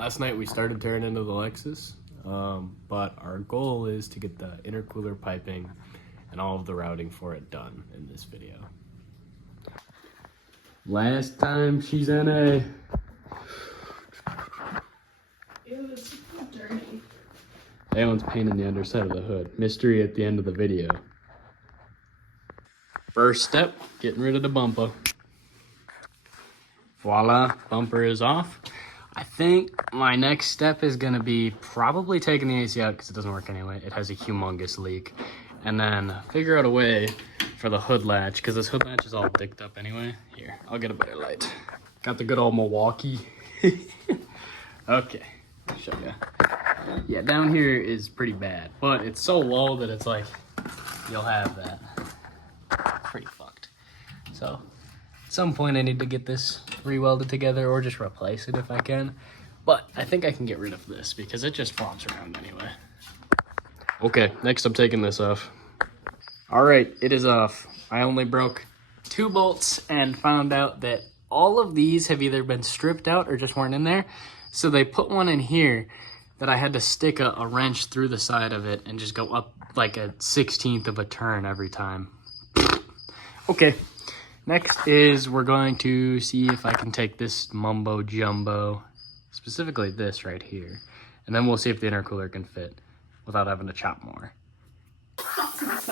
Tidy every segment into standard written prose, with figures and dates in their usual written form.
Last night we started tearing into the Lexus, but our goal is to get the intercooler piping and all of the routing for it done in this video. Last time she's in a... Ew, it's so dirty. That one's painting the underside of the hood. Mystery at the end of the video. First step, getting rid of the bumper. Voila, bumper is off. I think my next step is gonna be probably taking the AC out because it doesn't work anyway. It has a humongous leak. And then figure out a way for the hood latch, because this hood latch is all dicked up anyway. Here, I'll get a better light. Got the good old Milwaukee. Okay, I'll show ya. Yeah, down here is pretty bad, but it's so low that it's like, you'll have that. Pretty fucked. So, at some point I need to get this re-welded together or just replace it if I can. But I think I can get rid of this because it just flops around anyway. Okay, next I'm taking this off. All right, it is off. I only broke 2 bolts and found out that all of these have either been stripped out or just weren't in there. So they put one in here that I had to stick a wrench through the side of it and just go up like a 1/16 of a turn every time. Okay, next is we're going to see if I can take this mumbo jumbo, specifically this right here, and then we'll see if the intercooler can fit without having to chop more.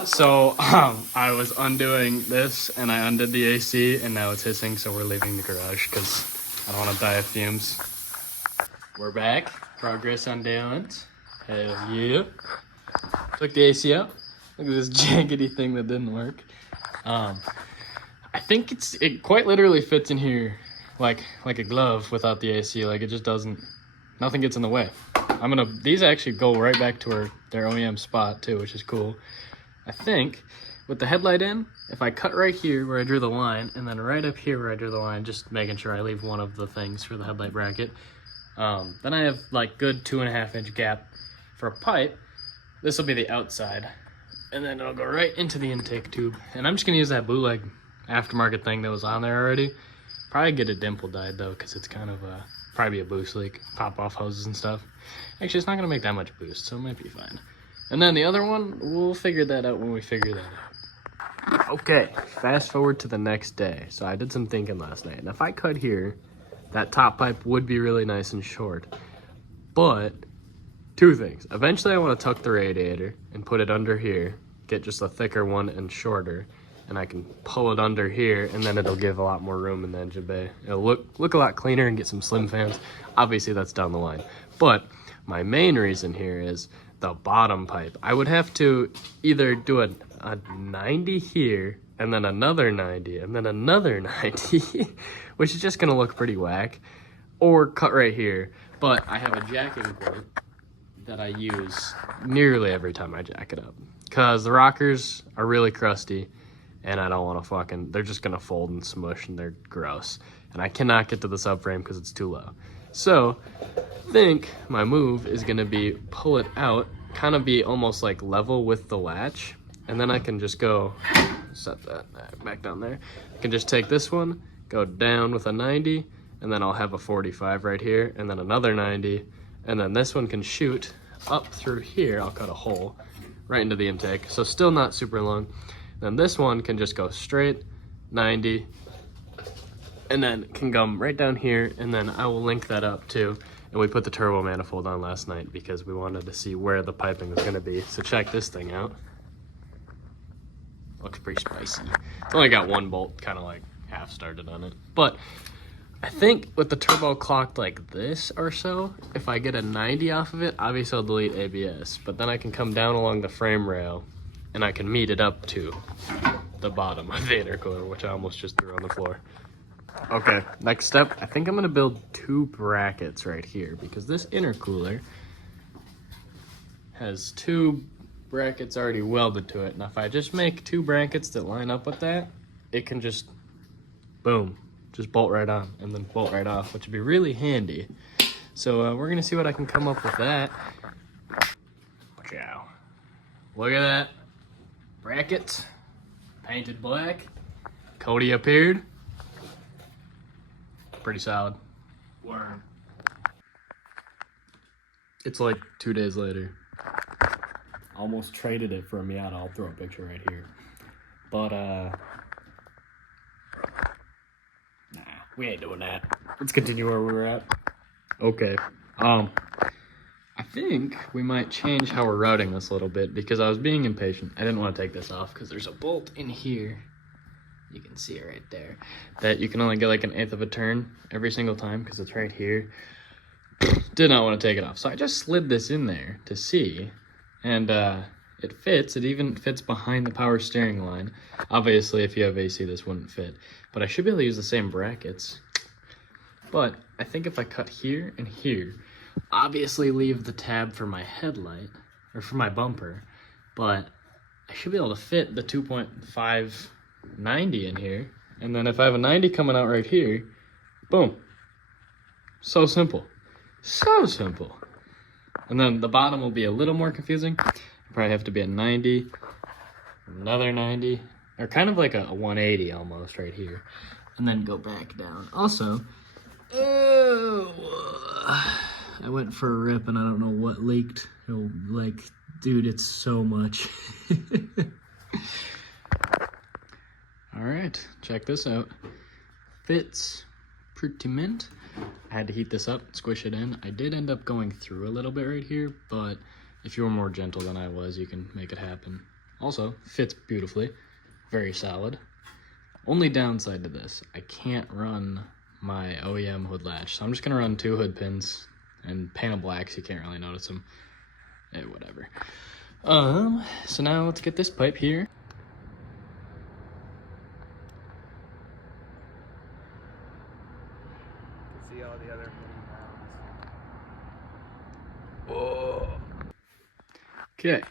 So I was undoing this and I undid the AC and now it's hissing, so we're leaving the garage because I don't want to die of fumes. We're back. Progress on downed. Hell yeah. Took the AC out. Look at this jaggedy thing that didn't work. I think it quite literally fits in here like a glove without the AC. Like, it just doesn't, nothing gets in the way. These actually go right back to their OEM spot too, which is cool. I think with the headlight in, if I cut right here where I drew the line and then right up here where I drew the line, just making sure I leave one of the things for the headlight bracket, then I have like good 2.5 inch gap for a pipe. This will be the outside, and then it'll go right into the intake tube. And I'm just gonna use that bootleg aftermarket thing that was on there already. Probably get a dimple dyed though, because it's kind of probably be a boost leak, pop off hoses and stuff. Actually, it's not gonna make that much boost, so it might be fine. And then the other one, we'll figure that out when we figure that out. Okay, fast forward to the next day. So I did some thinking last night, and if I cut here, that top pipe would be really nice and short. But 2 things. Eventually I want to tuck the radiator and put it under here, get just a thicker one and shorter, and I can pull it under here, and then it'll give a lot more room in the engine bay. It'll look a lot cleaner and get some slim fans. Obviously that's down the line. But my main reason here is the bottom pipe. I would have to either do a 90 here, and then another 90, and then another 90, which is just gonna look pretty whack, or cut right here. But I have a jacking port that I use nearly every time I jack it up, because the rockers are really crusty, and I don't want to they're just gonna fold and smush, and they're gross. And I cannot get to the subframe because it's too low. So I think my move is gonna be pull it out, kind of be almost like level with the latch, and then I can just go set that back down there. I can just take this one, go down with a 90, and then I'll have a 45 right here, and then another 90, and then this one can shoot up through here. I'll cut a hole right into the intake, so still not super long. Then this one can just go straight 90, and then can come right down here, and then I will link that up too. And we put the turbo manifold on last night because we wanted to see where the piping was gonna be. So check this thing out. Looks pretty spicy. It's only got 1 bolt kind of like half started on it. But I think with the turbo clocked like this or so, if I get a 90 off of it, obviously I'll delete ABS, but then I can come down along the frame rail and I can meet it up to the bottom of the intercooler, which I almost just threw on the floor. Okay, next step, I think I'm gonna build 2 brackets right here because this intercooler has 2 brackets already welded to it. And if I just make 2 brackets that line up with that, it can just, boom, just bolt right on and then bolt right off, which would be really handy. So we're gonna see what I can come up with that. Wow. Look at that. Brackets, painted black. Cody appeared. Pretty solid. Worm. It's like 2 days later. Almost traded it for a Miata. I'll throw a picture right here. But, nah, we ain't doing that. Let's continue where we were at. Okay. I think we might change how we're routing this a little bit because I was being impatient. I didn't want to take this off because there's a bolt in here. You can see it right there. That you can only get like 1/8 of a turn every single time because it's right here. Did not want to take it off. So I just slid this in there to see. And it fits. It even fits behind the power steering line. Obviously, if you have AC, this wouldn't fit. But I should be able to use the same brackets. But I think if I cut here and here, obviously leave the tab for my headlight, or for my bumper, but I should be able to fit the 2.5 90 in here. And then if I have a 90 coming out right here, boom. So simple. So simple. And then the bottom will be a little more confusing. Probably have to be a 90, another 90, or kind of like a 180 almost right here. And then go back down. Also, I went for a rip and I don't know what leaked. Like, dude, it's so much. All right, check this out. Fits pretty mint. I had to heat this up, squish it in. I did end up going through a little bit right here, but if you were more gentle than I was, you can make it happen. Also, fits beautifully, very solid. Only downside to this, I can't run my OEM hood latch, so I'm just gonna run 2 hood pins and paint them black so you can't really notice them. Whatever. So now let's get this pipe here. See all the other mini Oh. Okay.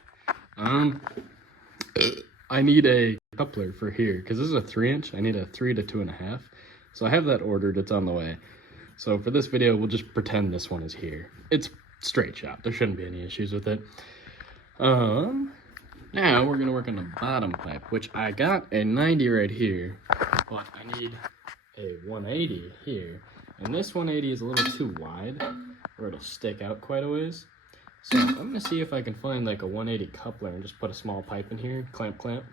I need a coupler for here because this is a 3-inch. I need a 3 to 2.5. So I have that ordered. It's on the way. So for this video, we'll just pretend this one is here. It's straight shot. There shouldn't be any issues with it. Now we're gonna work on the bottom pipe, which I got a 90 right here, but I need a 180 here. And this 180 is a little too wide, or it'll stick out quite a ways. So I'm gonna see if I can find like a 180 coupler and just put a small pipe in here, clamp, and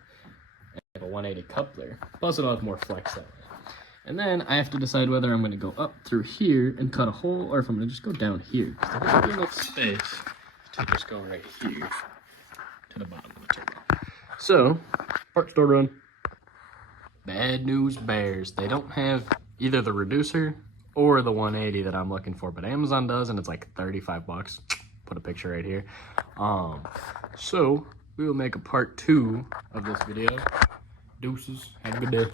have a 180 coupler. Plus it'll have more flex that way. And then I have to decide whether I'm gonna go up through here and cut a hole, or if I'm gonna just go down here. Because there won't be enough space to just go right here to the bottom of the turbo. So, part store run. Bad news bears. They don't have either the reducer or the 180 that I'm looking for, but Amazon does, and it's like 35 bucks. Put a picture right here. So we will make a part 2 of this video. Deuces. Have a good day.